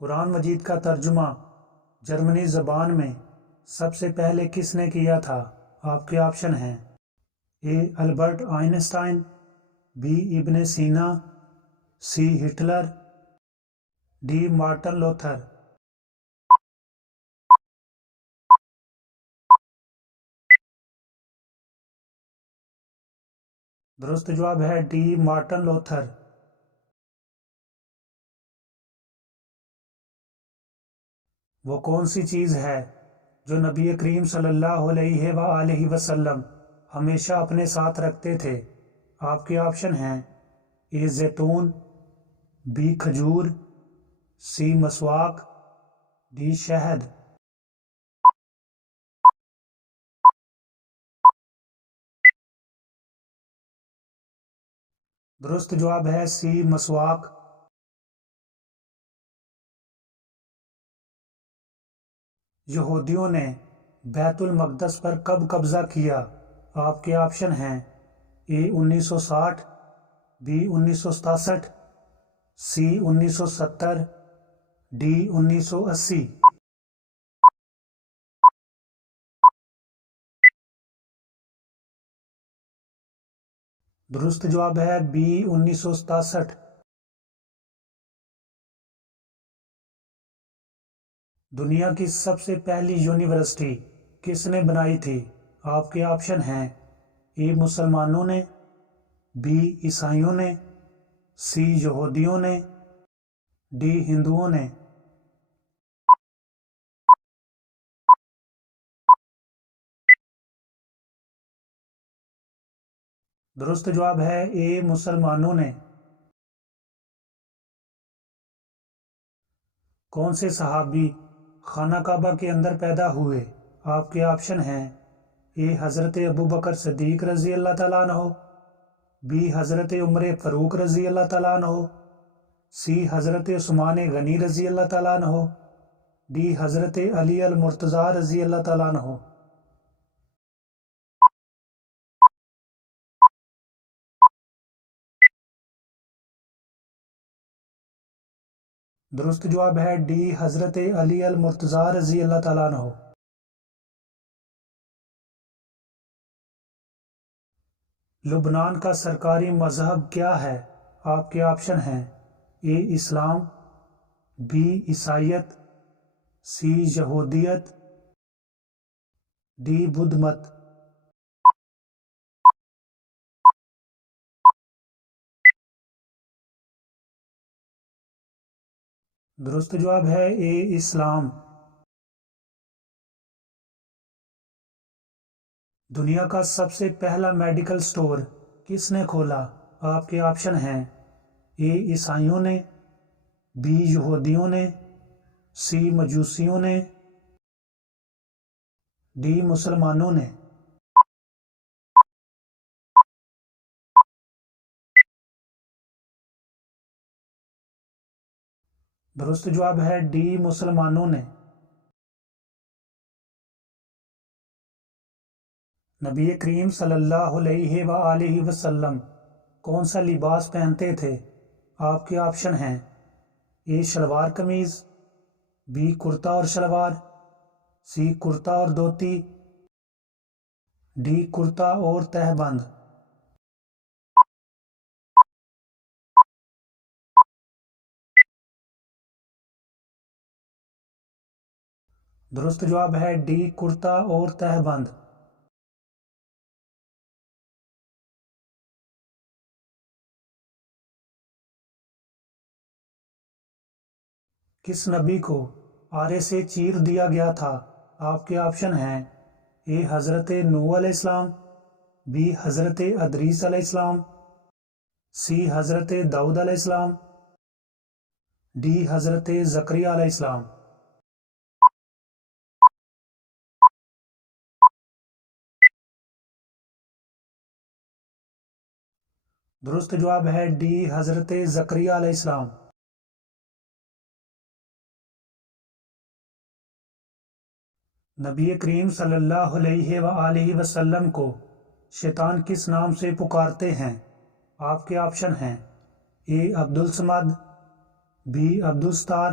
قرآن مجید کا ترجمہ جرمنی زبان میں سب سے پہلے کس نے کیا تھا؟ آپ کے آپشن ہیں: اے البرٹ آئنسٹائن، بی ابن سینا، سی ہٹلر، ڈی مارٹن لوتھر۔ درست جواب ہے ڈی مارٹن لوتھر۔ وہ کون سی چیز ہے جو نبی کریم صلی اللہ علیہ وآلہ وسلم ہمیشہ اپنے ساتھ رکھتے تھے؟ آپ کے آپشن ہیں: اے زیتون، بی کھجور، سی مسواک، ڈی شہد۔ درست جواب ہے سی مسواک۔ یہودیوں نے بیت المقدس پر کب قبضہ کیا؟ آپ کے آپشن ہیں: اے 1960، بی 1967، سی 1970، ڈی 1980۔ درست جواب ہے بی 1967۔ دنیا کی سب سے پہلی یونیورسٹی کس نے بنائی تھی؟ آپ کے آپشن ہیں: اے مسلمانوں نے، بی عیسائیوں نے، سی یہودیوں نے، ڈی ہندوؤں نے۔ درست جواب ہے اے مسلمانوں نے۔ کون سے صحابی خانہ کعبہ کے اندر پیدا ہوئے؟ آپ کے آپشن ہیں: اے حضرت ابوبکر صدیق رضی اللہ تعالیٰ عنہ، بی حضرت عمر فاروق رضی اللہ تعالیٰ عنہ، سی حضرت عثمان غنی رضی اللہ تعالیٰ عنہ، ڈی حضرت علی المرتضیٰ رضی اللہ تعالیٰ عنہ۔ درست جواب ہے ڈی حضرت علی المرتضیٰ رضی اللہ تعالیٰ عنہ۔ لبنان کا سرکاری مذہب کیا ہے؟ آپ کے آپشن ہیں: اے اسلام، بی عیسائیت، سی یہودیت، ڈی بدھ مت۔ درست جواب ہے اے اسلام۔ دنیا کا سب سے پہلا میڈیکل سٹور کس نے کھولا؟ آپ کے آپشن ہیں: اے عیسائیوں نے، بی یہودیوں نے، سی مجوسیوں نے، ڈی مسلمانوں نے۔ درست جواب ہے ڈی مسلمانوں نے۔ نبی کریم صلی اللہ علیہ وآلہ وسلم کون سا لباس پہنتے تھے؟ آپ کے آپشن ہیں: اے شلوار قمیض، بی کرتا اور شلوار، سی کرتا اور دھوتی، ڈی کرتا اور تہبند۔ درست جواب ہے ڈی کرتا اور تہبند۔ کس نبی کو آرے سے چیر دیا گیا تھا؟ آپ کے آپشن ہیں: اے حضرت نوح علیہ السلام، بی حضرت ادریس علیہ السلام، سی حضرت داؤد علیہ السلام، ڈی حضرت زکریا علیہ السلام۔ درست جواب ہے ڈی حضرت زکریا علیہ السلام۔ نبی کریم صلی اللہ علیہ وآلہ وسلم کو شیطان کس نام سے پکارتے ہیں؟ آپ کے آپشن ہیں: اے عبدالصمد، بی عبدالستار،